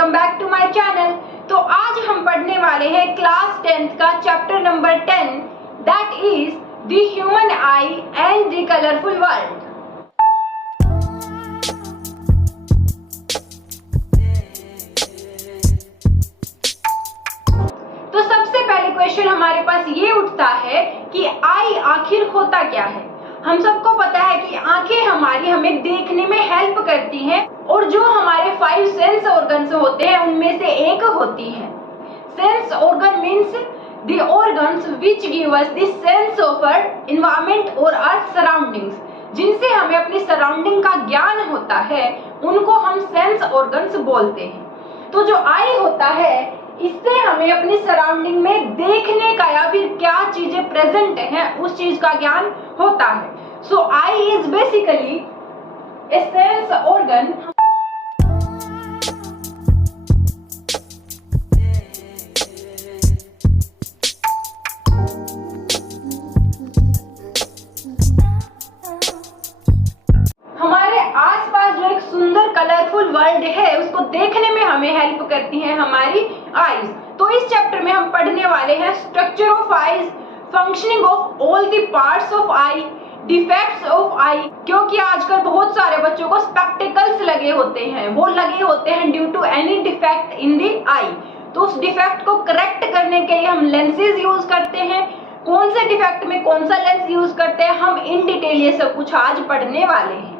Welcome back to my channel. तो आज हम पढ़ने वाले हैं क्लास 10th का chapter number 10 that is the human eye and the colourful world. तो सबसे पहले क्वेश्चन हमारे पास ये उठता है कि आई आखिर होता क्या है। हम सबको पता है कि आंखें हमारी हमें देखने में हेल्प करती हैं और जो हमारे 5 सेंस ऑर्गन्स होते हैं उनमें से एक होती है। Sense organ means the organs which give us the sense of environment और अर्थ सराउंडिंग्स। जिनसे हमें अपनी सराउंडिंग का ज्ञान होता है उनको हम सेंस ऑर्गन्स बोलते हैं। तो जो आई होता है इससे हमें अपनी सराउंडिंग में देखने का या फिर क्या चीजें प्रेजेंट हैं उस चीज का ज्ञान होता है। So eye is basically a sense organ. हमारे आसपास जो एक सुंदर कलरफुल वर्ल्ड है उसको देखने में हमें हेल्प करती है हमारी आईज। तो इस चैप्टर में हम पढ़ने वाले हैं structure of eyes, functioning of all the parts of eye, defects of eye. क्योंकि आजकल बहुत सारे बच्चों को स्पेक्टिकल्स लगे होते हैं, वो लगे होते हैं due to any defect in the eye. तो उस डिफेक्ट को करेक्ट करने के लिए हम लेंसेज यूज करते हैं। कौन से डिफेक्ट में कौन सा लेंस यूज करते हैं हम इन डिटेल ये सब कुछ आज पढ़ने वाले हैं।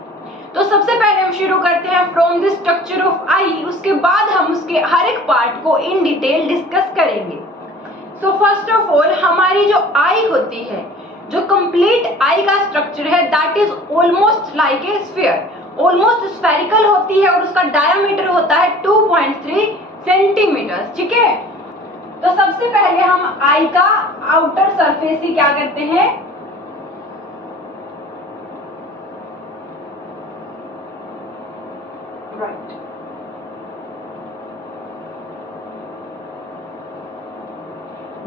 तो सबसे पहले हम शुरू करते हैं फ्रॉम द स्ट्रक्चर ऑफ आई, उसके बाद हम उसके हर एक पार्ट को इन डिटेल डिस्कस करेंगे। सो फर्स्ट ऑफ ऑल हमारी जो आई होती है, जो कंप्लीट आई का स्ट्रक्चर है that is almost like a sphere. Almost spherical होती है और उसका डायमीटर होता है 2.3 सेंटीमीटर। ठीक है, तो सबसे पहले हम आई का आउटर सरफेस ही क्या करते हैं, right.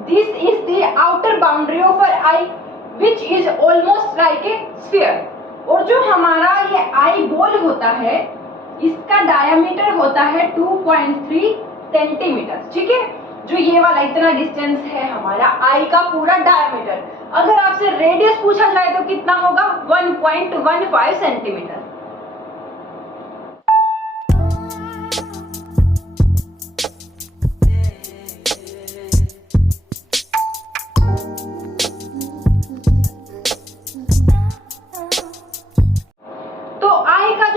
This is the outer boundary of our eye, which is almost like a sphere. और जो हमारा ये आई बॉल होता है इसका डायमीटर होता है 2.3 सेंटीमीटर। ठीक है, जो ये वाला इतना डिस्टेंस है हमारा आई का पूरा डायमीटर। अगर आपसे रेडियस पूछा जाए तो कितना होगा, 1.15 सेंटीमीटर।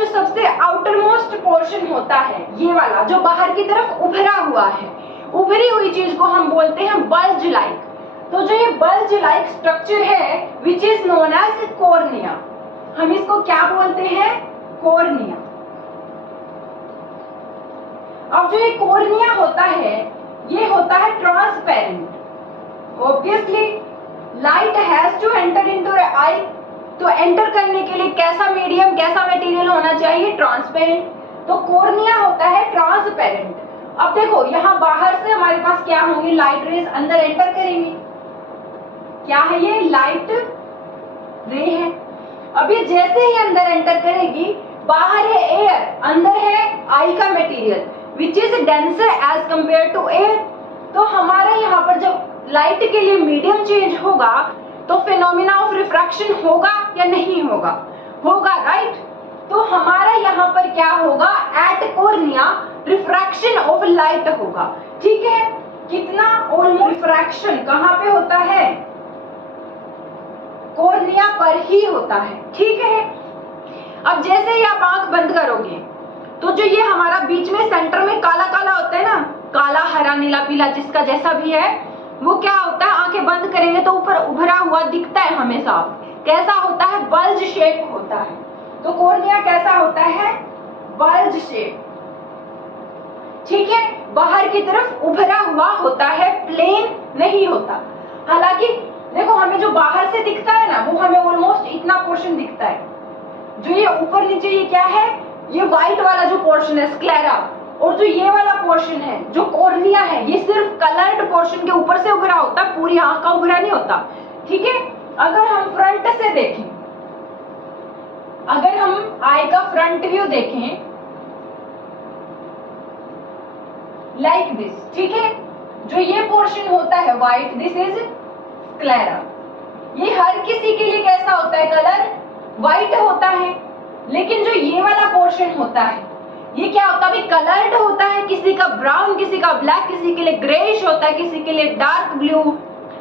सबसे आउटर मोस्ट पोर्शन होता है ये वाला जो बाहर की तरफ उभरा हुआ है, उभरी हुई चीज को हम बोलते हैं बल्ज लाइक। तो जो ये बल्ज लाइक स्ट्रक्चर है which is known as cornea, हम इसको क्या बोलते हैं, कॉर्निया। अब जो ये कॉर्निया होता है ये होता है transparent. Obviously light has to enter into eye, तो एंटर करने के लिए कैसा मीडियम कैसा मटेरियल होना चाहिए, ट्रांसपेरेंट। तो कॉर्निया होता है ट्रांसपेरेंट। अब देखो यहाँ बाहर से हमारे पास क्या होंगे, लाइट रेज अंदर एंटर करेंगी। क्या है ये, लाइट रे है। अभी जैसे ही अंदर एंटर करेगी, बाहर है एयर, अंदर है आई का material which is denser as compare to air. तो हमारा यहाँ पर जब लाइट के लिए मीडियम चेंज होगा तो फिनोमिना ऑफ रिफ्रैक्शन होगा या नहीं होगा, होगा राइट। तो हमारा यहाँ पर क्या होगा, at cornea refraction of light होगा। ठीक है, कितना, ऑलमोस्ट रिफ्रैक्शन कहाँ पे होता है, कॉर्निया पर ही होता है। ठीक है, अब जैसे ही आप आंख बंद करोगे तो जो ये हमारा बीच में सेंटर में काला काला होता है ना, काला हरा नीला पीला जिसका जैसा भी है, वो क्या होता है, आंखें बंद करेंगे तो ऊपर उभरा हुआ दिखता है हमें साफ। कैसा होता है, बल्ज शेप होता है। तो कॉर्निया कैसा होता है, बल्ज शेप। ठीक है, बाहर की तरफ उभरा हुआ होता है, प्लेन नहीं होता। हालांकि देखो हमें जो बाहर से दिखता है ना वो हमें ऑलमोस्ट इतना पोर्शन दिखता है। जो ये ऊपर नीचे ये क्या है, ये व्हाइट वाला जो पोर्शन है स्क्लेरा, और जो ये वाला पोर्शन है जो कॉर्निया है ये सिर्फ कलर्ड पोर्शन के ऊपर से उभरा होता है, पूरी आंख का उभरा नहीं होता। ठीक है, अगर हम फ्रंट से देखें, अगर हम आई का फ्रंट व्यू देखें लाइक दिस, ठीक है। जो ये पोर्शन होता है व्हाइट, दिस इज स्क्लेरा। ये हर किसी के लिए कैसा होता है, कलर व्हाइट होता है। लेकिन जो ये वाला पोर्शन होता है ये क्या होता है, अभी कलर्ड होता है, किसी का ब्राउन, किसी का ब्लैक, किसी के लिए ग्रेइश होता है, किसी के लिए डार्क ब्लू,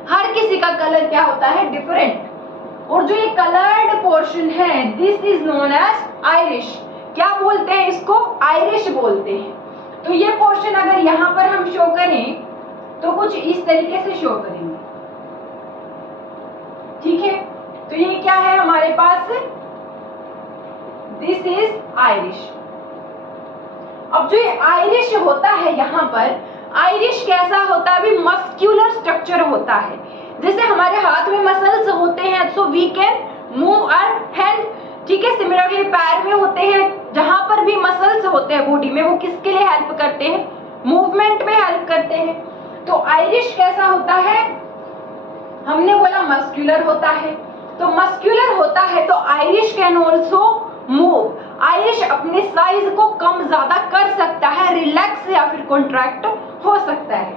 हर किसी का कलर क्या होता है, डिफरेंट। और जो ये कलर्ड पोर्शन है this is known as iris. क्या बोलते हैं इसको, आयरिश बोलते हैं। तो ये पोर्शन अगर यहाँ पर हम शो करें तो कुछ इस तरीके से शो करेंगे, ठीक है। तो ये क्या है हमारे पास, दिस इज आयरिश। अब जो ये आयरिश होता है यहाँ पर, आयरिश कैसा होता है, अभी मस्क्यूलर स्ट्रक्चर होता है। जैसे हमारे हाथ में मसल्स होते हैं so we can move our hand, ठीक है। सिमिलरली पैर में होते हैं, जहां पर भी मसल्स होते हैं बॉडी में, वो किसके लिए हेल्प करते हैं, मूवमेंट में हेल्प करते हैं। तो आयरिश कैसा होता है, हमने बोला मस्क्यूलर होता है। तो मस्क्यूलर होता है तो Irish can also move. Irish अपने साइज को कम ज्यादा कर सकता है, रिलैक्स या फिर कॉन्ट्रैक्ट हो सकता है।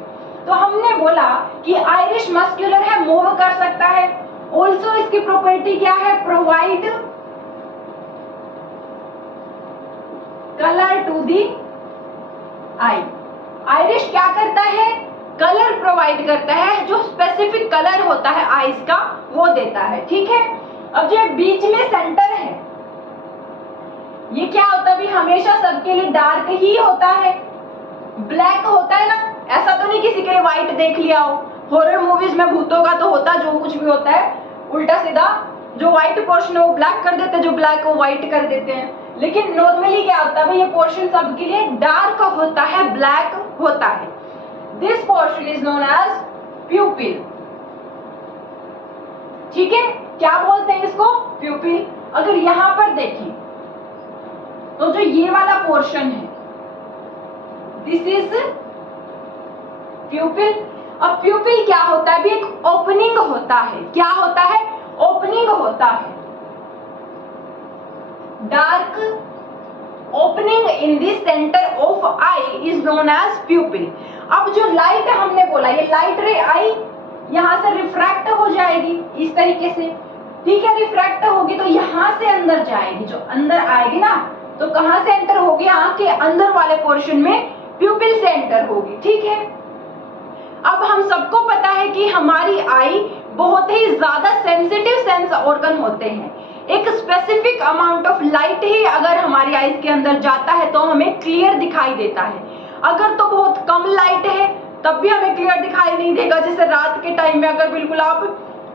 तो हमने बोला कि आयरिश मस्क्यूलर है, मूव कर सकता है। ऑल्सो इसकी प्रॉपर्टी क्या है, provide colour to the eye. Iris क्या करता है, कलर प्रोवाइड करता है, जो स्पेसिफिक कलर होता है आईज का वो देता है, ठीक है। अब जो बीच में सेंटर है ये क्या होता है, भी हमेशा सबके लिए डार्क ही होता है, ब्लैक होता है ना। ऐसा तो नहीं किसी के लिए व्हाइट देख लिया हो, हॉरर मूवीज में भूतों का तो होता जो कुछ भी होता है उल्टा सीधा, जो व्हाइट पोर्शन है वो ब्लैक कर देते हैं, जो ब्लैक वो व्हाइट कर देते हैं। लेकिन नॉर्मली क्या होता है, ये पोर्शन सबके लिए डार्क होता है, ब्लैक होता है। This portion is known as pupil, ठीक है। क्या बोलते हैं इसको, प्यूपिल। अगर यहां पर देखिए तो जो ये वाला पोर्शन है दिस इज प्यूपिल। अब प्यूपिल क्या होता है, भी एक ओपनिंग होता है। क्या होता है, ओपनिंग होता है, dark opening in the centre of eye is known as pupil. अब जो लाइट हमने बोला, ये लाइट रे आई यहां से रिफ्रैक्ट हो जाएगी इस तरीके से, ठीक है। रिफ्रैक्ट होगी तो यहां से अंदर जाएगी, जो अंदर आएगी ना, तो कहां से एंटर होगी, आंख के अंदर वाले पोर्शन में प्यूपिल से एंटर होगी, ठीक है। अब हम सबको पता है कि हमारी आई बहुत ही ज्यादा सेंसिटिव सेंस ऑर्गन होते हैं। एक स्पेसिफिक अमाउंट ऑफ लाइट ही अगर हमारी आईज के अंदर जाता है तो हमें क्लियर दिखाई देता है। अगर तो बहुत कम लाइट है तब भी हमें क्लियर दिखाई नहीं देगा। जैसे रात के टाइम में अगर बिल्कुल आप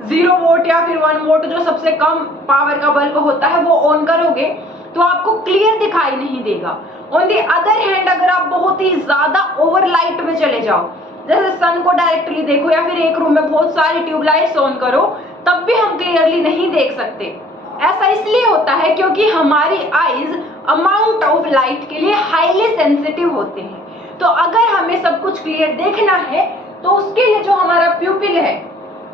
0 वोल्ट या फिर 1 वोल्ट जो सबसे कम पावर का बल्ब होता है वो ऑन करोगे तो आपको क्लियर दिखाई नहीं देगा। ऑन दी अदर हैंड अगर आप बहुत ही ज्यादा ओवर लाइट में चले जाओ, जैसे सन को डायरेक्टली देखो या फिर एक रूम में बहुत सारी ट्यूबलाइट्स ऑन करो, तब भी हम क्लियरली नहीं देख सकते। ऐसा इसलिए होता है क्योंकि हमारी आईज अमाउंट ऑफ लाइट के लिए हाईली सेंसिटिव होते हैं। तो अगर हमें सब कुछ क्लियर देखना है तो उसके लिए जो हमारा प्यूपिल है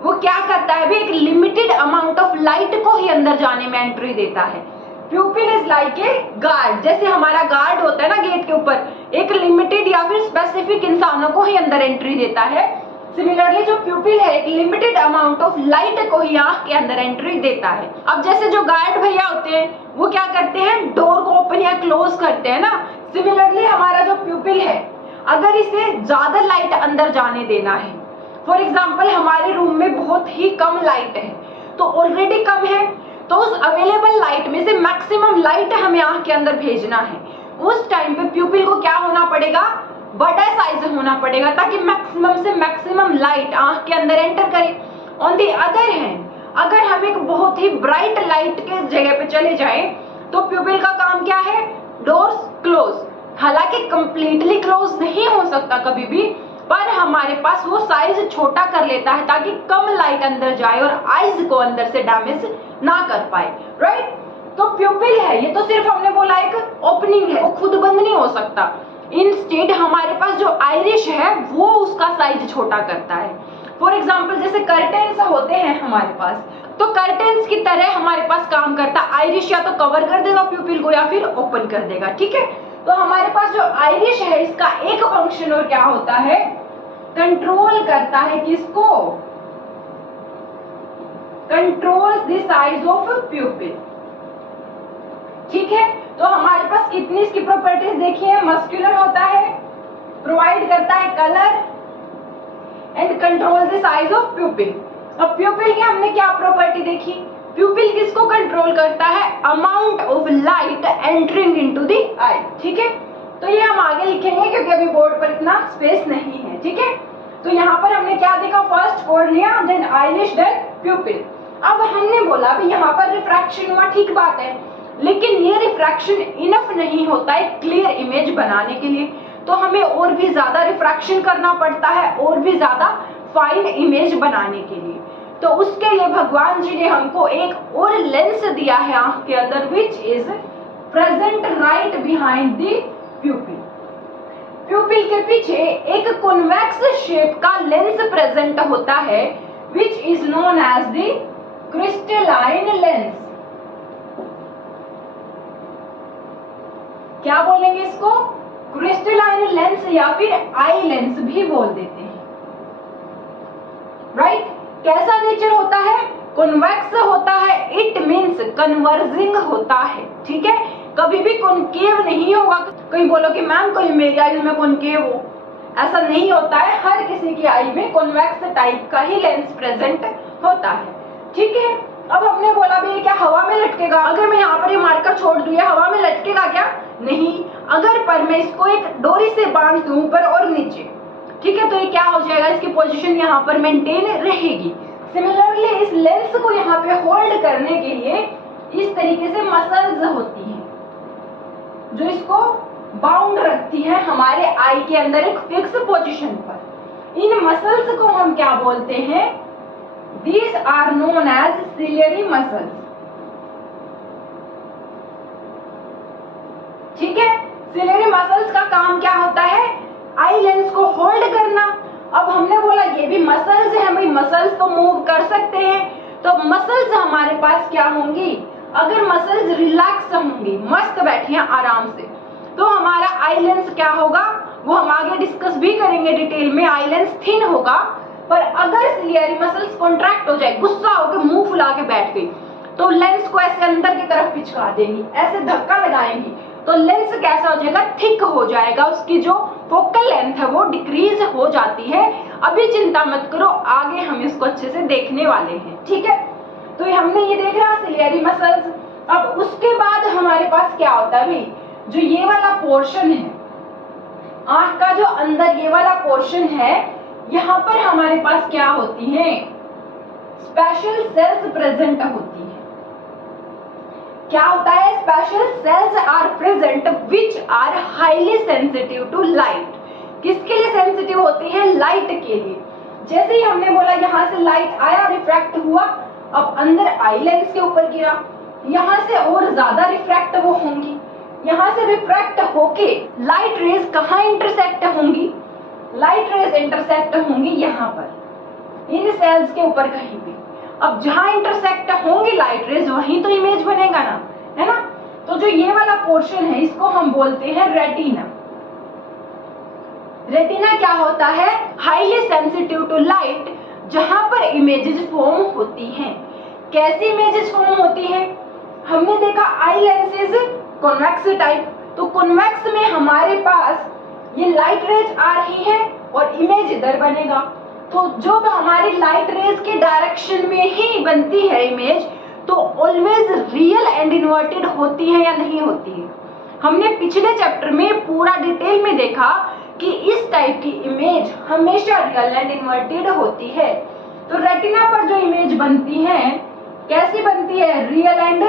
वो क्या करता है, भी एक लिमिटेड अमाउंट ऑफ लाइट को ही अंदर जाने में एंट्री देता है। प्यूपिल इज लाइक ए गार्ड, जैसे हमारा गार्ड होता है ना गेट के ऊपर, एक लिमिटेड या फिर स्पेसिफिक इंसानों को ही अंदर एंट्री देता है। सिमिलरली जो प्यूपिल है एक लिमिटेड अमाउंट ऑफ लाइट को ही आंख के अंदर एंट्री देता है। अब जैसे जो गार्ड भैया होते हैं वो क्या करते हैं, डोर को ओपन या क्लोज करते हैं ना। सिमिलरली हमारा जो प्यूपिल है अगर इसे ज्यादा लाइट अंदर जाने देना है, फॉर एग्जाम्पल हमारे रूम में बहुत ही कम लाइट है तो ऑलरेडी कम है, तो उस अवेलेबल लाइट में से मैक्सिमम लाइट हमें आंख के अंदर भेजना है। उस टाइम पे प्यूपिल को क्या होना पड़ेगा, बड़ा साइज होना पड़ेगा ताकि मैक्सिमम से मैक्सिमम लाइट आंख के अंदर एंटर करे। ऑन दी अदर हैंड अगर हम एक बहुत ही ब्राइट लाइट के जगह पे चले जाए तो प्यूपिल का काम क्या है, डोर्स क्लोज। हालांकि कंप्लीटली क्लोज नहीं हो सकता कभी भी, पर हमारे पास वो साइज छोटा कर लेता है ताकि कम लाइट अंदर जाए और आईज को अंदर से डैमेज ना कर पाए, राइट। तो प्यूपिल है ये तो सिर्फ हमने बोला एक ओपनिंग है, वो खुद बंद नहीं हो सकता। इंस्टेड हमारे पास जो आयरिश है वो उसका साइज छोटा करता है। फॉर एग्जाम्पल जैसे कर्टेन्स होते हैं हमारे पास, तो कर्टेन्स की तरह हमारे पास काम करता है। आयरिश या तो कवर कर देगा प्यूपिल को या फिर ओपन कर देगा, ठीक है। तो हमारे पास जो आइरिश है इसका एक फंक्शन और क्या होता है, कंट्रोल करता है किसको, कंट्रोल द साइज ऑफ प्यूपिल। ठीक है, तो हमारे पास कितनी इसकी प्रॉपर्टीज देखिए, मस्कुलर होता है, प्रोवाइड करता है colour and control the size of प्यूपिल। अब प्यूपिल की हमने क्या प्रॉपर्टी देखी, प्यूपिल किसको कंट्रोल करता है, amount of light entering into the eye. ठीक है, तो ये हम आगे लिखेंगे क्योंकि अभी बोर्ड पर इतना स्पेस नहीं है। ठीक है, तो यहाँ पर हमने क्या देखा, first cornea, then iris, then pupil. अब हमने बोला भी यहाँ पर रिफ्रैक्शन हुआ, ठीक बात है, लेकिन ये रिफ्रैक्शन इनफ नहीं होता है क्लियर इमेज बनाने के लिए, तो हमें और भी ज्यादा रिफ्रैक्शन करना पड़ता है और भी ज्यादा फाइन इमेज बनाने के लिए। तो उसके लिए भगवान जी ने हमको एक और लेंस दिया है आंख के अंदर, which is present right behind the pupil. Pupil के पीछे एक कॉन्वेक्स शेप का लेंस प्रेजेंट होता है, which is known as the crystalline lens. क्या बोलेंगे इसको, क्रिस्टलाइन लेंस या फिर आई लेंस भी बोल देते हैं। राइट, कैसा नेचर होता है, कॉन्वेक्स होता है, इट मींस कन्वर्जिंग होता है। ठीक है, कभी भी कॉनकेव नहीं होगा। कहीं बोलो कि मैम कोई मेरी आई में कॉनकेव हो, ऐसा नहीं होता है, हर किसी की आई में कॉन्वेक्स टाइप का ही लेंस प्रेजेंट होता है। ठीक है, अब हमने बोला भी ये क्या हवा में लटकेगा, अगर मैं यहाँ पर ये मार्कर छोड़ दूं ये हवा में लटकेगा क्या, नहीं, अगर पर मैं इसको एक डोरी से बांध दूं ऊपर और नीचे, ठीक है, तो ये क्या हो जाएगा, इसकी पोजीशन यहाँ पर मेंटेन रहेगी। सिमिलरली इस लेंस को यहाँ पे होल्ड करने के लिए इस तरीके से मसल्स होती हैं जो इसको बाउंड रखती है हमारे आई के अंदर एक फिक्स पोजीशन पर। इन मसल्स को हम क्या बोलते हैं, These are known as ciliary muscles। ठीक है, सिलियरी मसल्स का काम क्या होता है, आई लेंस को होल्ड करना। अब हमने बोला ये भी मसल्स है भाई, मसल्स तो मूव कर सकते हैं, तो मसल्स हमारे पास क्या होंगी, अगर मसल्स रिलैक्स होंगी, मस्त बैठी हैं आराम से, तो हमारा आई लेंस क्या होगा, वो हम आगे डिस्कस भी करेंगे डिटेल में, आई लेंस थिन होगा। पर अगर सिलियरी मसल्स कॉन्ट्रैक्ट हो जाए, गुस्सा होकर मुंह फुला के बैठ गई, तो लेंस को ऐसे अंदर की तरफ पिचका देंगी, ऐसे धक्का लगाएंगी, तो लेंस कैसा हो जाएगा, थिक हो जाएगा, उसकी जो फोकल लेंथ है वो डिक्रीज हो जाती है। अभी चिंता मत करो, आगे हम इसको अच्छे से देखने वाले हैं। ठीक है, तो ये हमने ये देख रहा सिलियरी मसल्स। अब उसके बाद हमारे पास क्या होता है भाई, जो ये वाला पोर्शन है आंख का, जो अंदर ये वाला पोर्शन है, यहाँ पर हमारे पास क्या होती हैं, स्पेशल सेल्स प्रेजेंट होती है। क्या होता है, special cells are present which are highly sensitive to light. किसके लिए सेंसिटिव होती है, लाइट के लिए। जैसे ही हमने बोला यहाँ से लाइट आया, रिफ्रैक्ट हुआ, अब अंदर आई लेंस के ऊपर गिरा, यहाँ से और ज्यादा रिफ्रैक्ट वो होंगी, यहाँ से रिफ्रैक्ट होके लाइट रेज कहाँ इंटरसेक्ट होंगी, लाइट रेज इंटरसेक्ट होंगी यहाँ पर इन सेल्स के ऊपर कहीं भी। अब जहां इंटरसेक्ट होंगी लाइट रेज, वहीं तो इमेज बनेगा ना, है ना। तो जो ये वाला पोर्शन है इसको हम बोलते हैं रेटिना। रेटिना क्या होता है, हाईली सेंसिटिव टू लाइट, जहां पर इमेजेस फॉर्म होती हैं। कैसी इमेजेस फॉर्म होती हैं, हमने देखा आई लेंसेज कॉन्वेक्स टाइप, तो कॉन्वेक्स में हमारे पास ये लाइट रेज आ रही है और इमेज इधर बनेगा, तो जो हमारी लाइट रेज के डायरेक्शन में ही बनती है इमेज, तो ऑलवेज रियल एंड इन्वर्टेड होती है या नहीं होती है। हमने पिछले चैप्टर में पूरा डिटेल में देखा कि इस टाइप की इमेज हमेशा रियल एंड इन्वर्टेड होती है। तो रेटिना पर जो इमेज बनती है कैसी बनती है, रियल एंड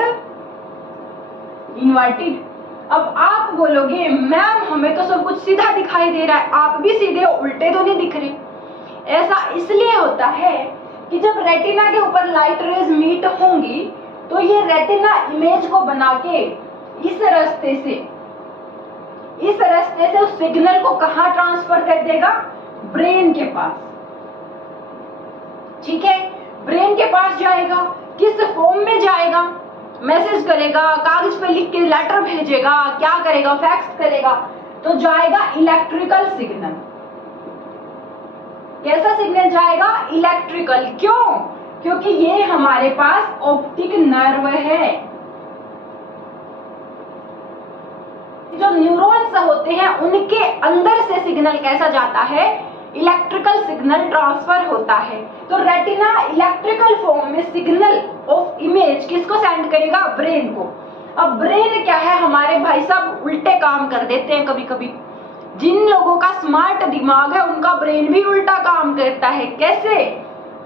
इन्वर्टेड। अब आप बोलोगे मैम हमें तो सब कुछ सीधा दिखाई दे रहा है, आप भी सीधे उल्टे तो नहीं दिख रहे। ऐसा इसलिए होता है कि जब रेटिना के ऊपर लाइट रेज मीट होंगी तो ये रेटिना इमेज को बना के इस रास्ते से उस सिग्नल को कहाँ ट्रांसफर कर देगा, ब्रेन के पास। ठीक है, ब्रेन के पास जाएगा, किस फॉर्म में जाएगा, मैसेज करेगा, कागज पे लिख के लेटर भेजेगा, क्या करेगा, फैक्स करेगा, तो जाएगा इलेक्ट्रिकल सिग्नल। कैसा सिग्नल जाएगा? इलेक्ट्रिकल। क्यों? क्योंकि ये हमारे पास ऑप्टिक नर्व है। जो न्यूरॉन्स होते हैं उनके अंदर से सिग्नल कैसा जाता है? इलेक्ट्रिकल सिग्नल ट्रांसफर होता है। तो रेटिना इलेक्ट्रिकल फॉर्म में सिग्नल ऑफ इमेज किसको सेंड करेगा? ब्रेन को। अब ब्रेन क्या है? हमारे भाई साहब उल्टे काम कर देते हैं कभी कभी। जिन लोगों का स्मार्ट दिमाग है उनका ब्रेन भी उल्टा काम करता है। कैसे?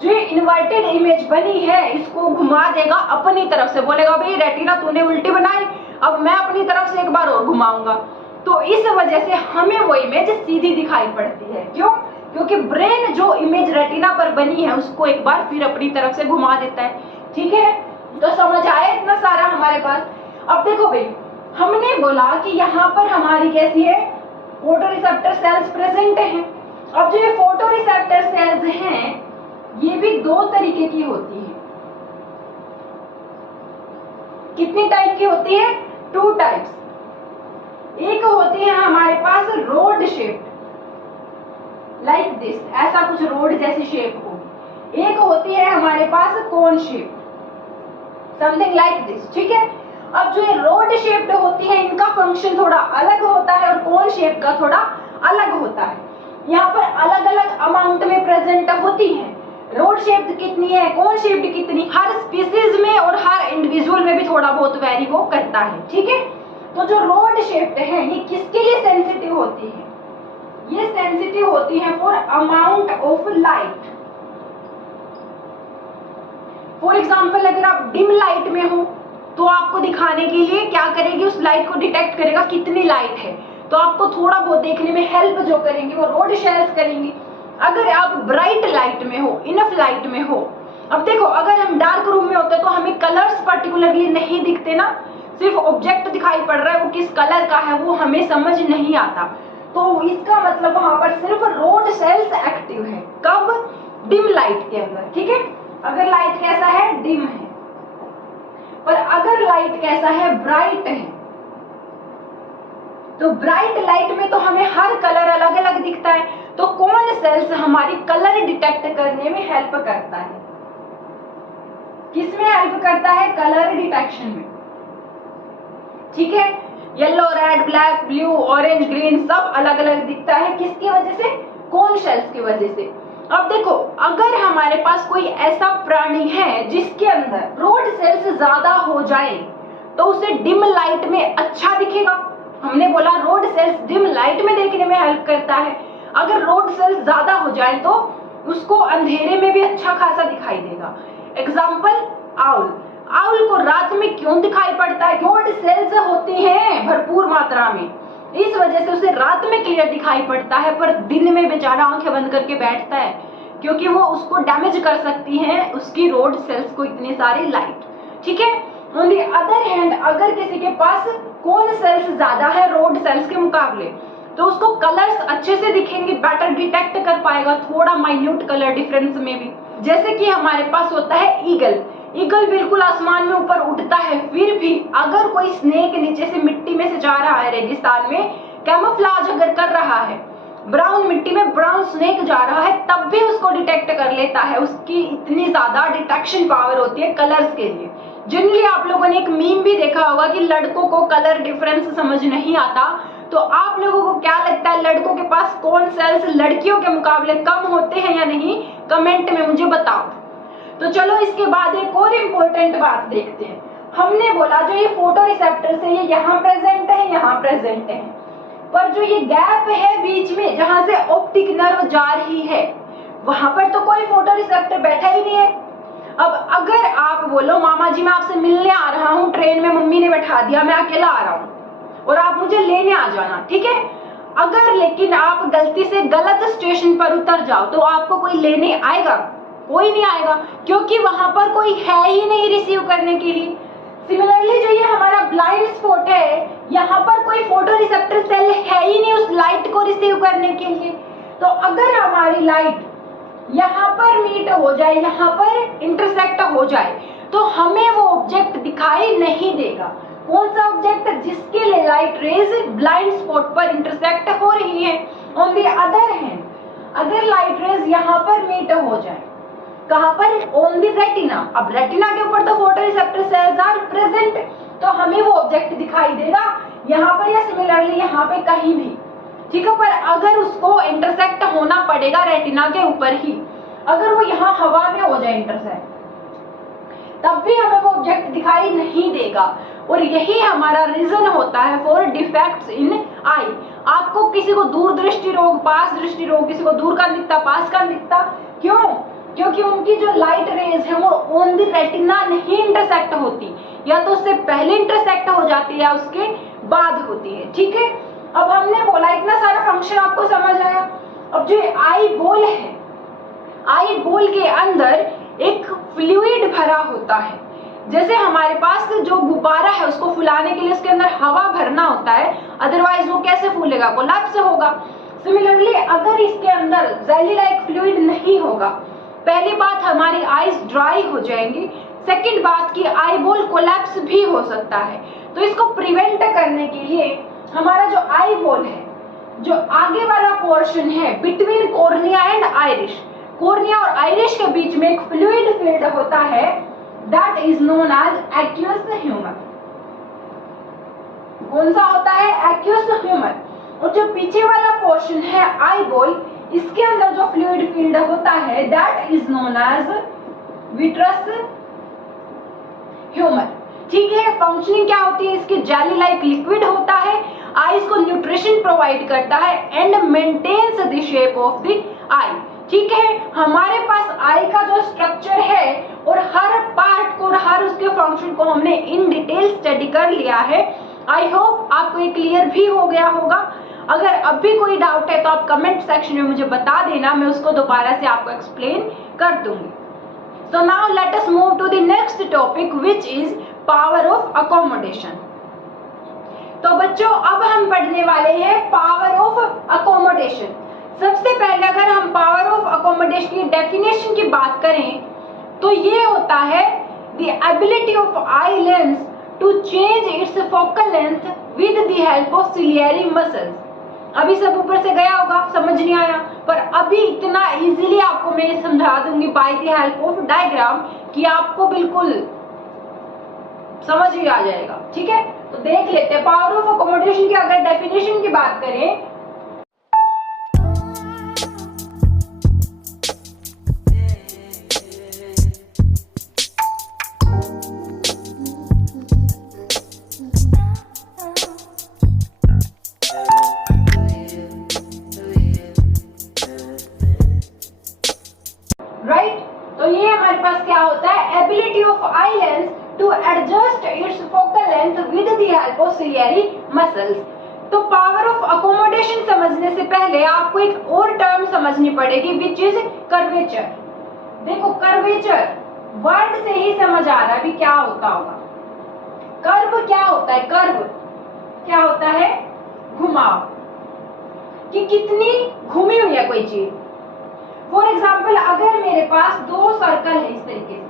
जो इन्वर्टेड इमेज बनी है इसको घुमा देगा अपनी तरफ से, बोलेगा भाई रेटिना तूने उल्टी बनाई, अब मैं अपनी तरफ से एक बार और घुमाऊंगा। तो इस वजह से हमें वो इमेज सीधी दिखाई पड़ती है। क्यों? क्योंकि ब्रेन जो इमेज रेटिना पर बनी है उसको एक बार फिर अपनी तरफ से घुमा देता है। ठीक है, तो समझ आया इतना सारा हमारे पास। अब देखो भाई, हमने बोला कि यहाँ पर हमारी कैसी है? फोटो रिसेप्टर सेल्स प्रेजेंट हैं। अब जो ये फोटो रिसेप्टर सेल्स हैं ये भी दो तरीके की होती है। कितनी टाइप की होती है? 2 टाइप्स। एक होती है हमारे पास रोड शेप, लाइक दिस, ऐसा कुछ रोड जैसी शेप होगी। एक होती है हमारे पास cone shape, something like this. ठीक है, अब जो ये रोड शेप्ड होती है इनका फंक्शन थोड़ा अलग होता है और कोन शेप का थोड़ा अलग होता है। यहाँ पर अलग अलग अमाउंट में प्रेजेंट होती है। रोड शेप्ड कितनी है, कोन शेप्ड कितनी, हर स्पीसीज में और हर इंडिविजुअल में भी थोड़ा बहुत वेरी वो करता है। ठीक है, तो जो रोड शेप्ड है ये किसके लिए सेंसिटिव होती है? ये सेंसिटिव होती है for amount of light. For example अगर आप डिम लाइट में हो तो आपको दिखाने के लिए क्या करेगी? उस लाइट को डिटेक्ट करेगा कितनी लाइट है, तो आपको थोड़ा बहुत देखने में हेल्प जो करेंगे वो रोड शेल्स करेंगी। अगर आप ब्राइट लाइट में हो, इनफ लाइट में हो, अब देखो अगर हम डार्क रूम में होते हैं तो हमें कलर्स पर्टिकुलरली नहीं दिखते ना, सिर्फ ऑब्जेक्ट दिखाई पड़ रहा है, वो किस कलर का है वो हमें समझ नहीं आता। तो इसका मतलब वहां पर सिर्फ रोड सेल्स एक्टिव है। कब? डिम लाइट के अंदर। ठीक है, अगर लाइट कैसा है? डिम है। पर अगर लाइट कैसा है? ब्राइट है। तो ब्राइट लाइट में तो हमें हर कलर अलग अलग दिखता है, तो कौन सेल्स हमारी कलर डिटेक्ट करने में हेल्प करता है? किसमें हेल्प करता है? कलर डिटेक्शन में। ठीक है, yellow, red, black, blue, orange, green सब अलग अलग दिखता है। किसकी वजह से? कौन सेल्स की वजह से। अब देखो अगर हमारे पास कोई ऐसा प्राणी है जिसके अंदर रोड सेल्स ज्यादा हो जाए तो उसे डिम लाइट में अच्छा दिखेगा। हमने बोला रोड सेल्स डिम लाइट में देखने में हेल्प करता है। अगर रोड सेल्स ज्यादा हो जाए तो उसको अंधेरे में भी अच्छा खासा दिखाई देगा। Example owl. आउल को रात में क्यों दिखाई पड़ता है? रोड सेल्स होती हैं भरपूर मात्रा में, इस वजह से उसे रात में क्लियर दिखाई पड़ता है, पर दिन में बेचारा आंखें बंद करके बैठता है क्योंकि वो उसको डैमेज कर सकती है उसकी रोड सेल्स को इतनी सारी लाइट। ठीक है, ऑन द अदर हैंड अगर किसी के पास कोन सेल्स ज्यादा है रोड सेल्स के मुकाबले तो उसको कलर्स अच्छे से दिखेंगे, बेटर डिटेक्ट कर पाएगा थोड़ा माइन्यूट कलर डिफरेंस में भी। जैसे कि हमारे पास होता है ईगल। ईगल बिल्कुल आसमान में ऊपर उड़ता है, फिर भी अगर कोई स्नेक नीचे से मिट्टी में से जा रहा है रेगिस्तान में, कैमोफ्लाज अगर कर रहा है, ब्राउन मिट्टी में ब्राउन स्नेक जा रहा है, तब भी उसको डिटेक्ट कर लेता है। उसकी इतनी ज्यादा डिटेक्शन पावर होती है कलर्स के लिए। जनरली आप लोगों ने एक मीम भी देखा होगा कि लड़कों को कलर डिफरेंस समझ नहीं आता, तो आप लोगों को क्या लगता है लड़कों के पास कौन सेल्स लड़कियों के मुकाबले कम होते हैं या नहीं? कमेंट में मुझे बताओ। तो चलो इसके बाद एक और इम्पोर्टेंट बात देखते हैं। हमने बोला जो ये फोटो रिसेप्टर्स है ये यहाँ प्रेजेंट है, यहाँ प्रेजेंट है, पर जो ये गैप है बीच में जहां से ऑप्टिक नर्व जा रही है वहां पर तो कोई फोटो रिसेप्टर बैठा ही नहीं है। अब अगर आप बोलो मामा जी मैं आपसे मिलने आ रहा हूँ, ट्रेन में मम्मी ने बैठा दिया, मैं अकेला आ रहा हूँ और आप मुझे लेने आ जाना, ठीक है। अगर लेकिन आप गलती से गलत स्टेशन पर उतर जाओ तो आपको कोई लेने आएगा? कोई नहीं आएगा, क्योंकि वहां पर कोई है ही नहीं रिसीव करने के लिए। सिमिलरली जो ये हमारा ब्लाइंड स्पॉट है, यहाँ पर कोई फोटो रिसेप्टर सेल है ही नहीं उस लाइट को रिसीव करने के लिए। तो अगर हमारी लाइट यहाँ पर मीट हो जाए, यहाँ पर इंटरसेक्ट हो जाए, तो हमें वो ऑब्जेक्ट दिखाई नहीं देगा। कौन सा ऑब्जेक्ट? जिसके लिए लाइट रेज ब्लाइंड स्पॉट पर इंटरसेक्ट हो रही है। ऑन द अदर हैंड, अगर लाइट रेज यहाँ पर मीट हो जाए, कहाँ पर? On the retina. अब रेटिना के ऊपर तो फोटोरिसेप्टर सेल्स आर प्रेजेंट, तो हमें वो ऑब्जेक्ट दिखाई देगा यहाँ पर या सिमिलरली यहाँ पे कहीं भी, ठीक है। पर अगर उसको इंटरसेक्ट होना पड़ेगा रेटिना के ऊपर ही, अगर वो यहाँ हवा में हो जाए इंटरसेक्ट, तब भी हमें वो ऑब्जेक्ट दिखाई नहीं देगा। और यही हमारा रीजन होता है फॉर डिफेक्ट्स इन आई। आपको किसी को दूर दृष्टि रोग, पास दृष्टि रोग, किसी को दूर का दिखता, पास का दिखता, क्यों? क्योंकि उनकी जो लाइट रेज है वो ऑन द रेटिना नहीं इंटरसेक्ट होती, या तो उससे पहले इंटरसेक्ट हो जाती है या उसके बाद होती है, ठीक है। अब हमने बोला इतना सारा फंक्शन आपको समझ आया। अब जो आई बॉल है, आई बॉल के अंदर एक फ्लूइड भरा होता है। जैसे हमारे पास जो गुब्बारा है उसको फुलाने के लिए उसके अंदर हवा भरना होता है, अदरवाइज वो कैसे फूलेगा? कोलैप्स होगा। सिमिलरली अगर इसके अंदर जेली लाइक फ्लूइड नहीं होगा, पहली बात हमारी आईज ड्राई हो जाएंगी, सेकंड बात की आई बॉल कोलैप्स भी हो सकता है। तो इसको प्रिवेंट करने के लिए हमारा जो आई बॉल है, जो आगे वाला पोर्शन है between cornea and iris, cornea और आइरिश के बीच में एक फ्लूइड फील्ड होता है, that is known as aqueous humour. कौन सा होता है? Aqueous humour. और जो पीछे वाला पोर्शन है आई बॉल, इसके अंदर जो फ्लूइड फील्ड होता है that is known as vitreous humour, ठीक है। फंक्शनिंग क्या होती है इसकी? जेली लाइक लिक्विड होता है, आईज को न्यूट्रिशन प्रोवाइड करता है and maintains the shape of the eye, ठीक है। हमारे पास आई का जो स्ट्रक्चर है और हर पार्ट को और हर उसके फंक्शन को हमने इन डिटेल स्टडी कर लिया है। आई होप आपको ये क्लियर भी हो गया होगा। अगर अब भी कोई डाउट है तो आप कमेंट सेक्शन में मुझे बता देना, मैं उसको दोबारा से आपको एक्सप्लेन कर दूंगी। So now let us move to the next topic which is power of accommodation। तो बच्चों अब हम पढ़ने वाले हैं पावर ऑफ अकोमोडेशन। सबसे पहले अगर हम पावर ऑफ अकोमोडेशन की डेफिनेशन की बात करें तो ये होता है the ability of eye lens to change its focal length with the help of ciliary muscles। अभी सब ऊपर से गया होगा, समझ नहीं आया, पर अभी इतना इजीली आपको मैं समझा दूंगी by the help of diagram कि आपको बिल्कुल समझ ही आ जाएगा, ठीक है। तो देख लेते हैं पावर ऑफ अकोमोडेशन की अगर डेफिनेशन की बात करें तो ये हमारे पास क्या होता है? Ability of eye lens to adjust its focal length with the help of ciliary muscles. तो पावर ऑफ अकोमोडेशन समझने से पहले आपको एक और टर्म समझनी पड़ेगी विच इज कर्वेचर। देखो कर्वेचर वर्ड से ही समझ आ रहा है भी क्या होता होगा। कर्व क्या होता है? कर्व क्या होता है? घुमाव, कि कितनी घूमी हुई है कोई चीज। फॉर एग्जाम्पल अगर मेरे पास दो सर्कल है इस तरीके से,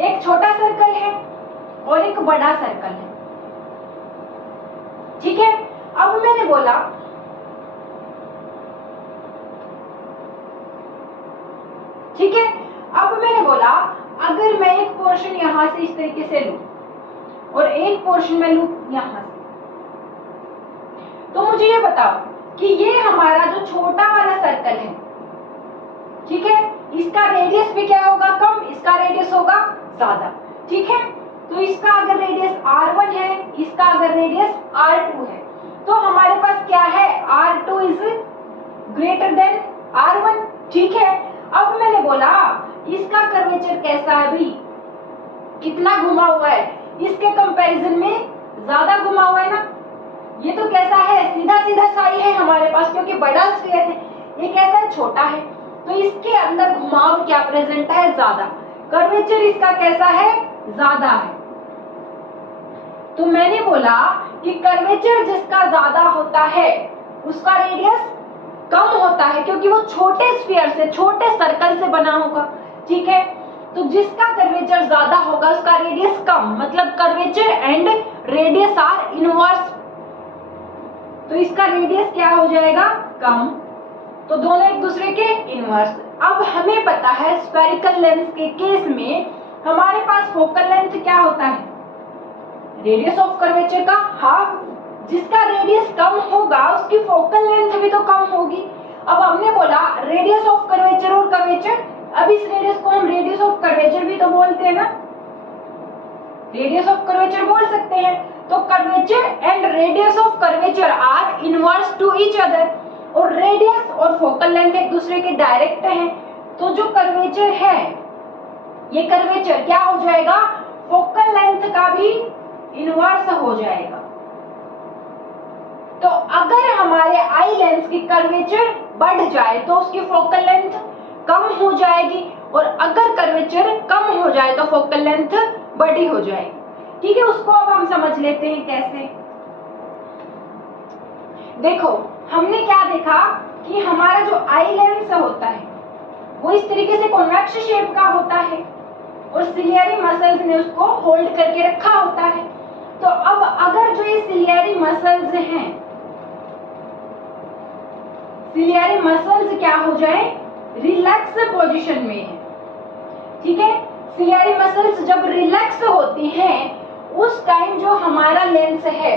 एक छोटा सर्कल है और एक बड़ा सर्कल है, ठीक है। अब मैंने बोला ठीक है, अब मैंने बोला अगर मैं एक पोर्शन यहां से इस तरीके से लूं और एक पोर्शन में लूं यहां से, तो मुझे ये बताओ कि ये हमारा जो छोटा वाला सर्कल है, ठीक है, इसका रेडियस भी क्या होगा? कम, इसका रेडियस होगा ज्यादा, ठीक है। तो इसका अगर रेडियस r1 है, इसका अगर रेडियस r2 है, तो हमारे पास क्या है? r2 is greater than r1, ठीक है। अब मैंने बोला इसका कर्वेचर कैसा है भाई? कितना घुमा हुआ है? इसके कंपैरिजन में ज्यादा घुमा हुआ है ना। ये तो कैसा है? सीधा सीधा सा ही है हमारे पास, क्योंकि बड़ा स्फीयर है। ये कैसा है? छोटा है, तो इसके अंदर घुमाव क्या प्रेजेंट है? ज्यादा। कर्वेचर इसका कैसा है? ज्यादा है। तो मैंने बोला कि कर्वेचर जिसका ज्यादा होता है उसका रेडियस कम होता है, क्योंकि वो छोटे स्फीयर से, छोटे सर्कल से बना होगा, ठीक है। तो जिसका कर्वेचर ज्यादा होगा उसका रेडियस कम, मतलब curvature and radius are inverse, तो इसका रेडियस क्या हो जाएगा, कम, तो दोनों एक दूसरे के इनवर्स। अब हमें पता है स्फेरिकल लेंस के केस में हमारे पास फोकल लेंथ क्या होता है, रेडियस ऑफ कर्वेचर का हाफ, जिसका रेडियस कम होगा उसकी फोकल लेंथ भी तो कम होगी। अब हमने बोला रेडियस ऑफ कर्वेचर और कर्वेचर, अब इस रेडियस को हम रेडियस ऑफ कर्वेचर भी तो बोलते हैं ना, रेडियस ऑफ कर्वेचर बोल सकते हैं। तो curvature and radius of curvature R inverse two each other, और रेडियस और फोकल लेंथ एक दूसरे के डायरेक्ट हैं, तो जो कर्वेचर है ये कर्वेचर क्या हो जाएगा, फोकल लेंथ का भी इनवर्स हो जाएगा। तो अगर हमारे आई लेंस की कर्वेचर बढ़ जाए तो उसकी फोकल लेंथ कम हो जाएगी, और अगर कर्वेचर कम हो जाए तो फोकल लेंथ बड़ी हो जाएगी। ठीक है, उसको अब हम समझ लेते हैं कैसे। देखो हमने क्या देखा कि हमारा जो आई लेंस होता है वो इस तरीके से कॉन्वेक्स शेप का होता है और सिलियरी मसल्स ने उसको होल्ड करके रखा होता है। तो अब अगर जो ये सिलियरी मसल्स हैं, सिलियरी मसल्स क्या हो जाए, रिलैक्स पोजीशन में है, ठीक है, सिलियरी मसल्स जब रिलैक्स होती हैं उस टाइम जो हमारा लेंस है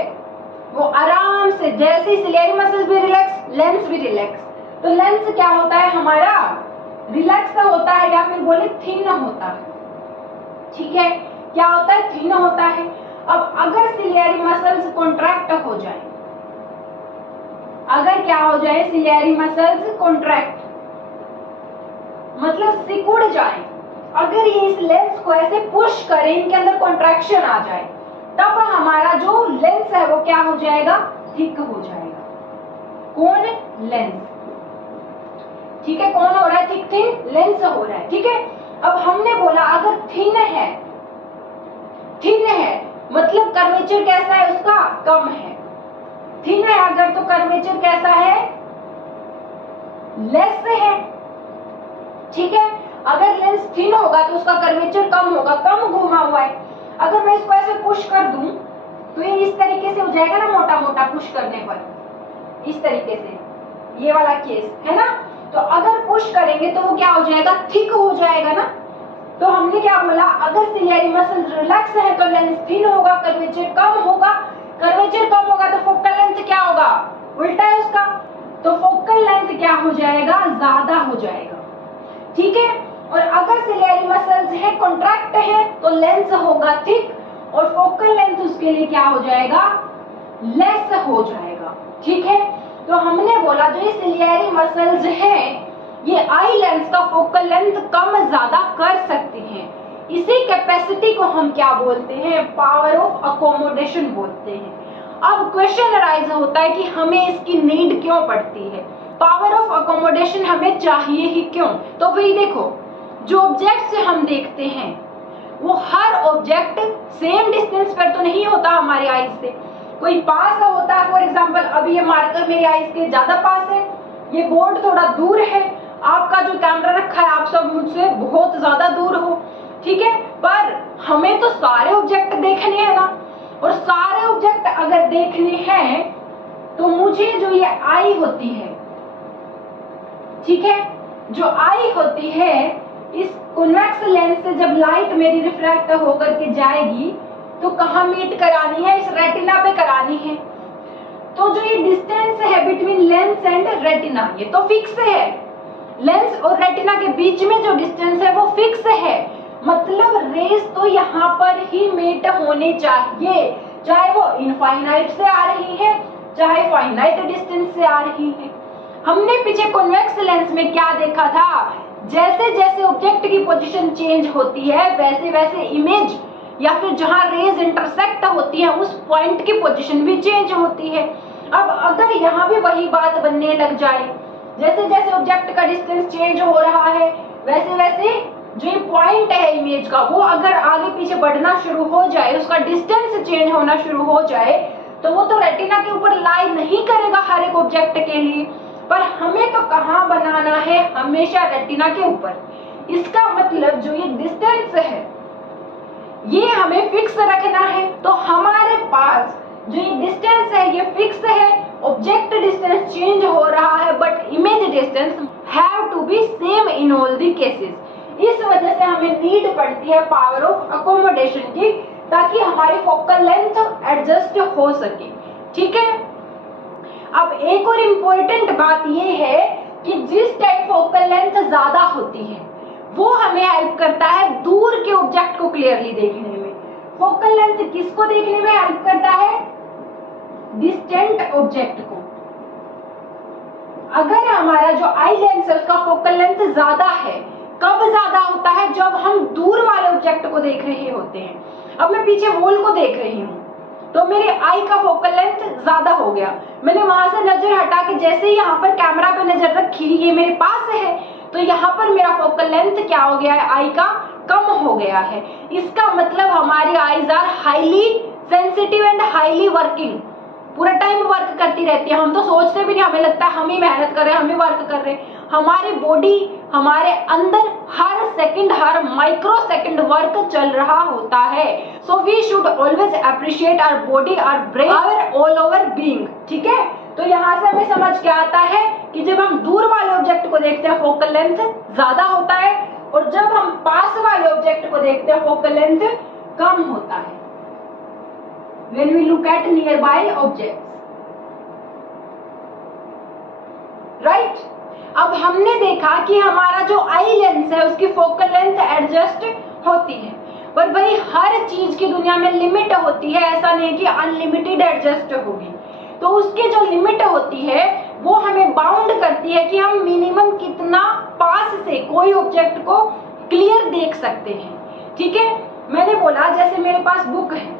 वो आराम से, जैसे ही सिलियरी मसल्स भी रिलैक्स लेंस भी रिलैक्स, तो लेंस क्या होता है हमारा, रिलैक्स होता है या फिर बोले थिन होता है। ठीक है, क्या होता है, थिन होता है। अब अगर सिलियरी मसल्स कॉन्ट्रैक्ट हो जाए, अगर क्या हो जाए, सिलियरी मसल्स कॉन्ट्रैक्ट मतलब सिकुड़ जाए, अगर ये इस लेंस को ऐसे पुश करें, इनके अंदर कॉन्ट्रैक्शन आ जाए, तब हमारा जो लेंस है वो क्या हो जाएगा, थिक हो जाएगा। कौन, लेंस, ठीक है, कौन हो रहा है, थिक थिन, लेंस हो रहा है। ठीक है, अब हमने बोला अगर थिन है, थिन है मतलब कर्वेचर कैसा है उसका, कम है। थिन है अगर तो कर्वेचर कैसा है, लेस है। ठीक है, अगर लेंस थिन होगा तो उसका कर्वेचर कम होगा, कम घुमा हुआ है। अगर मैं इसको ऐसे पुश कर दूं तो ये इस तरीके से हो जाएगा ना, मोटा मोटा पुश करने पर, इस तरीके से, ये वाला केस है ना। तो अगर पुश करेंगे तो वो क्या हो जाएगा, थिक हो जाएगा ना। तो हमने क्या बोला, अगर सिलियरी मसल्स रिलैक्स है तो लेंस थिन होगा, कर्वेचर कम होगा, कर्वेचर कम होगा तो फोकल लेंथ क्या होगा, उल्टा है उसका, तो फोकल लेंथ क्या हो जाएगा, ज्यादा हो जाएगा। ठीक है, और अगर सिलियरी मसल्स है कॉन्ट्रैक्ट है तो लेंस होगा थिक और फोकल लेंथ उसके लिए क्या हो जाएगा, लेस हो जाएगा। ठीक है, तो हमने बोला जो ये सिलियरी मसल्स है ये आई लेंस का फोकल लेंथ कम ज्यादा कर सकती हैं। इसी कैपेसिटी को हम क्या बोलते हैं, पावर ऑफ अकोमोडेशन बोलते हैं। अब क्वेश्चन अराइज होता है कि हमें इसकी नीड क्यों पड़ती है, पावर ऑफ अकोमोडेशन हमें चाहिए ही क्यों। तो भाई देखो, जो ऑब्जेक्ट से हम देखते हैं वो हर ऑब्जेक्ट सेम डिस्टेंस पर तो नहीं होता हमारे आईज से, कोई पास होता है। फॉर एग्जांपल अभी ये मार्कर मेरे आईज के ज्यादा पास है, ये बोर्ड थोड़ा दूर है, आपका जो कैमरा रखा है आप सब मुझसे बहुत ज्यादा दूर हो। ठीक है, पर हमें तो सारे ऑब्जेक्ट देखने हैं ना, और सारे ऑब्जेक्ट अगर देखने हैं तो मुझे जो ये आई होती है, ठीक है, जो आई होती है इस कॉन्वेक्स लेंस से जब लाइट मेरी रिफ्रैक्ट होकर के जाएगी तो कहाँ मीट करानी है, इस रेटिना पे करानी है। तो जो ये डिस्टेंस है बिटवीन लेंस एंड रेटिना ये तो फिक्स है, लेंस और रेटिना के बीच में जो डिस्टेंस है वो फिक्स है, मतलब रेस तो यहाँ पर ही मीट होने चाहिए, चाहे वो इनफाइनाइट से आ रही है चाहे फाइनाइट डिस्टेंस से आ रही है। हमने पीछे कॉन्वेक्स लेंस में क्या देखा था, जैसे जैसे ऑब्जेक्ट की पोजीशन चेंज होती है वैसे वैसे इमेज या फिर जहां रेज इंटरसेक्ट होती है उस पॉइंट की पोजीशन भी चेंज होती है। अब अगर यहाँ भी वही बात बनने लग जाए, जैसे जैसे ऑब्जेक्ट का डिस्टेंस चेंज हो रहा है वैसे वैसे जो ये पॉइंट है इमेज का वो अगर आगे पीछे बढ़ना शुरू हो जाए, उसका डिस्टेंस चेंज होना शुरू हो जाए, तो वो तो रेटिना के ऊपर लाई नहीं करेगा हर एक ऑब्जेक्ट के लिए, पर हमें तो कहाँ बनाना है, हमेशा रेटिना के ऊपर। इसका मतलब जो ये डिस्टेंस है ये हमें फिक्स रखना है। तो हमारे पास जो ये डिस्टेंस है ये फिक्स है, ऑब्जेक्ट डिस्टेंस चेंज हो रहा है but image distance have to be same in all the cases. इस वजह से हमें नीड पड़ती है पावर ऑफ अकोमोडेशन की, ताकि हमारी फोकल लेंथ एडजस्ट हो सके। ठीक है, अब एक और इम्पोर्टेंट बात ये है कि जिस टाइम फोकल लेंथ ज्यादा होती है वो हमें हेल्प करता है दूर के ऑब्जेक्ट को क्लियरली देखने में। फोकल लेंथ किसको देखने में हेल्प करता है? डिस्टेंट ऑब्जेक्ट को। अगर हमारा जो आई लेंस है उसका फोकल लेंथ ज्यादा है, कब ज्यादा होता है? जब हम दूर वाले ऑब्जेक्ट को देख रहे होते हैं। अब मैं पीछे वॉल को देख रही हूँ तो मेरे आई का फोकल लेंथ ज्यादा हो गया, मैंने वहां से नजर हटा के जैसे ही यहाँ पर कैमरा पे नजर रखी, ये मेरे पास है, तो यहाँ पर मेरा फोकल लेंथ क्या हो गया है? आई का कम हो गया है। इसका मतलब हमारी eyes are highly sensitive and highly working, पूरा टाइम वर्क करती रहती है। हम तो सोचते भी नहीं, हमें लगता है हम ही मेहनत कर रहे हैं, हम ही वर्क कर रहे हैं। हमारी बॉडी, हमारे अंदर हर सेकंड, हर माइक्रो सेकंड वर्क चल रहा होता है। So we should always appreciate our body, our brain, our all over being. ठीक है, तो यहाँ से हमें समझ क्या आता है कि जब हम दूर वाले ऑब्जेक्ट को देखते हैं फोकल लेंथ ज्यादा होता है, और जब हम पास वाले ऑब्जेक्ट को देखते हैं फोकल लेंथ कम होता है। When we look at nearby objects, right? अब हमने देखा कि हमारा जो आई लेंस है उसकी फोकल लेंथ एडजस्ट होती है, पर भाई हर चीज की दुनिया में लिमिट होती है, ऐसा नहीं कि अनलिमिटेड एडजस्ट होगी। तो उसकी जो लिमिट होती है वो हमें बाउंड करती है कि हम मिनिमम कितना पास से कोई ऑब्जेक्ट को क्लियर देख सकते हैं। ठीक है, मैंने बोला जैसे मेरे पास बुक है,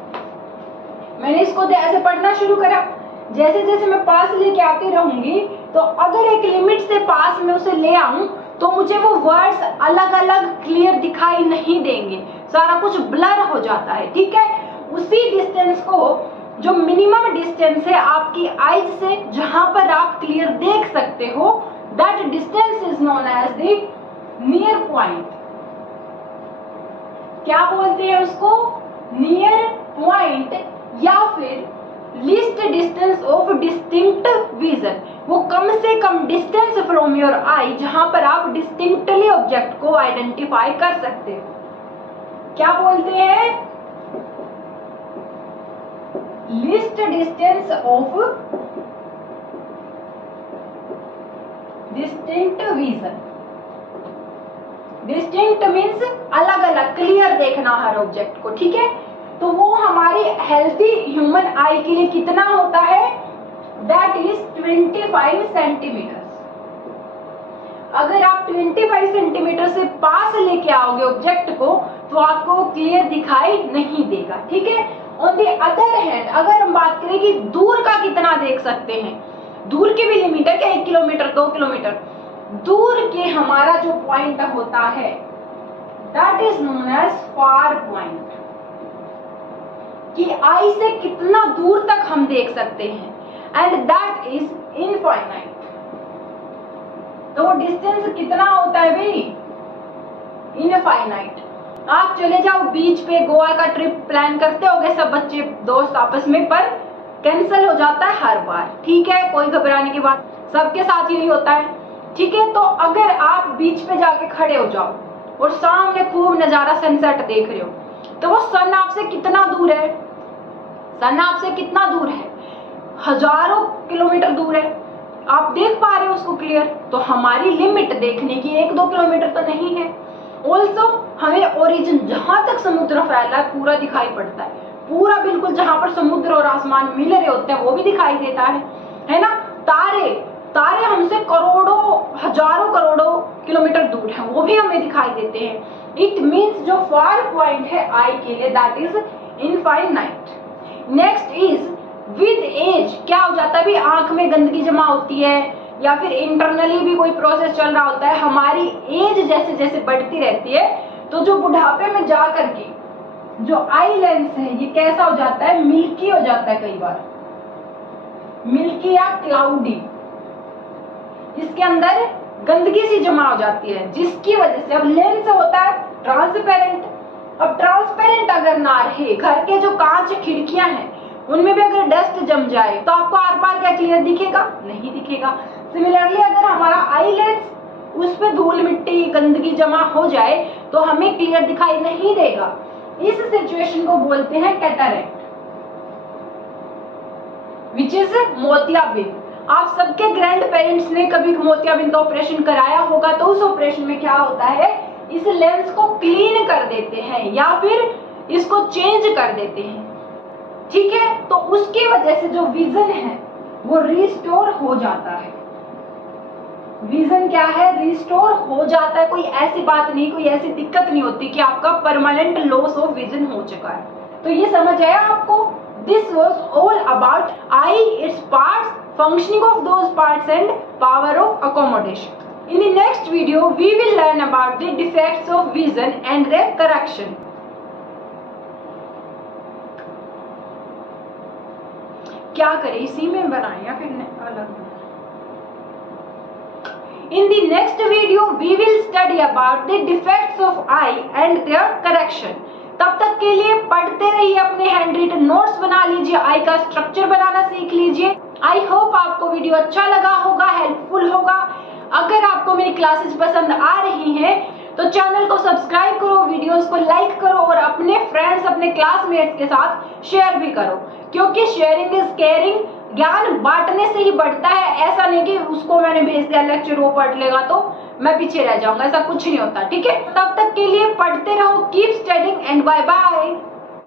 मैंने इसको ऐसे पढ़ना शुरू करा, जैसे जैसे मैं पास लेके आती रहूंगी तो अगर एक लिमिट से पास में उसे ले आऊं तो मुझे वो वर्ड्स अलग अलग क्लियर दिखाई नहीं देंगे, सारा कुछ ब्लर हो जाता है। ठीक है, उसी डिस्टेंस को, जो मिनिमम डिस्टेंस है आपकी आईज से जहां पर आप क्लियर देख सकते हो, that distance is known as the near point. क्या बोलते हैं उसको? नियर पॉइंट, या फिर least distance of distinct vision. वो कम से कम डिस्टेंस फ्रॉम योर आई जहां पर आप डिस्टिंक्टली ऑब्जेक्ट को आइडेंटिफाई कर सकते हो। क्या बोलते हैं? Least distance of distinct vision. Distinct means अलग अलग, क्लियर देखना हर ऑब्जेक्ट को। ठीक है, तो वो हमारी हेल्थी ह्यूमन आई के लिए कितना होता है? That is 25 centimetre. अगर आप 25 सेंटीमीटर से पास लेके आओगे ऑब्जेक्ट को तो आपको क्लियर दिखाई नहीं देगा। ठीक है, ऑन द अदर हैंड अगर हम बात करें कि दूर का कितना देख सकते हैं, दूर की भी लिमिट है क्या? 1 किलोमीटर, 2 किलोमीटर दूर के हमारा जो पॉइंट होता है that is known as far point, कि आई से कितना दूर तक हम देख सकते हैं, एंड दैट इज इनफाइनाइट। तो वो डिस्टेंस कितना होता है भाई? इनफाइनाइट। आप चले जाओ बीच पे, गोवा का ट्रिप प्लान करते होगे सब बच्चे दोस्त आपस में, पर कैंसिल हो जाता है हर बार। ठीक है, कोई घबराने की बात, सबके साथ यही होता है। ठीक है, तो अगर आप बीच पे जाके खड़े हो जाओ और सामने खूब नजारा सनसेट देख रहे हो, तो वो सन आपसे कितना दूर है? सन आपसे कितना दूर है? हजारों किलोमीटर दूर है। आप देख पा रहे हो उसको क्लियर? तो हमारी लिमिट देखने की 1-2 किलोमीटर तो नहीं है। ऑल्सो हमें ओरिजिन जहां तक समुद्र फैला है पूरा दिखाई पड़ता है, पूरा बिल्कुल जहां पर समुद्र और आसमान मिल रहे होते हैं वो भी दिखाई देता है ना? तारे, तारे हमसे करोड़ों, हजारों करोड़ों किलोमीटर दूर है, वो भी हमें दिखाई देते हैं। इट मीन्स जो फार पॉइंट है आई के लिए that is infinite. Next is with age. क्या हो जाता है भी? आंख में गंदगी जमा होती है या फिर इंटरनली भी कोई प्रोसेस चल रहा होता है, हमारी एज जैसे जैसे बढ़ती रहती है तो जो बुढ़ापे में जा करके जो आई लेंस है ये कैसा हो जाता है? मिल्की हो जाता है, कई बार मिल्की या क्लाउडी। इसके अंदर गंदगी सी जमा हो जाती है, जिसकी वजह से अब लेंस होता है ट्रांसपेरेंट। अब ट्रांसपेरेंट अगर ना रहे, घर के जो कांच खिड़कियां हैं उनमें भी अगर डस्ट जम जाए तो आपको आर पार क्या क्लियर दिखेगा? नहीं दिखेगा। सिमिलरली अगर हमारा आई लेंस, उस पे धूल मिट्टी गंदगी जमा हो जाए तो हमें क्लियर दिखाई नहीं देगा। इस सिचुएशन को बोलते हैं कैटरैक्ट, विच इज मोतियाबिंद। आप सबके ग्रैंड पेरेंट्स ने कभी मोतियाबिंद का ऑपरेशन कराया होगा, तो उस ऑपरेशन में क्या होता है, इस लेंस को क्लीन कर देते हैं या फिर इसको चेंज कर देते हैं, ठीक है। तो उसकी वजह से जो विजन है वो रिस्टोर हो जाता है। विजन क्या है? रिस्टोर हो जाता है। कोई ऐसी बात नहीं, कोई ऐसी दिक्कत नहीं होती कि आपका परमानेंट लॉस ऑफ विजन हो चुका है। तो ये समझ आया आपको? This was all about I, its parts, functioning of those parts and power of accommodation. In the next video, we will learn about the defects of vision and their correction. क्या करें, इसी में बनाए या फिर अलग? In the next video, we will study about the defects of eye and their correction. तब तक के लिए पढ़ते रहिए, अपने हैंड रिटन नोट्स बना लीजिए, आई का स्ट्रक्चर बनाना सीख लीजिए। आई होप आपको वीडियो अच्छा लगा होगा, हेल्पफुल होगा। अगर आपको मेरी क्लासेस पसंद आ रही हैं तो चैनल को सब्सक्राइब करो, वीडियोस को लाइक करो और अपने फ्रेंड्स, अपने क्लासमेट्स के साथ शेयर भी करो, क्योंकि शेयरिंग इज केयरिंग। ज्ञान बांटने से ही बढ़ता है। ऐसा नहीं कि उसको मैंने भेज दिया लेक्चर, वो पढ़ लेगा तो मैं पीछे रह जाऊंगा, ऐसा कुछ नहीं होता, ठीक है। तब तक के लिए पढ़ते रहो, keep studying and bye bye.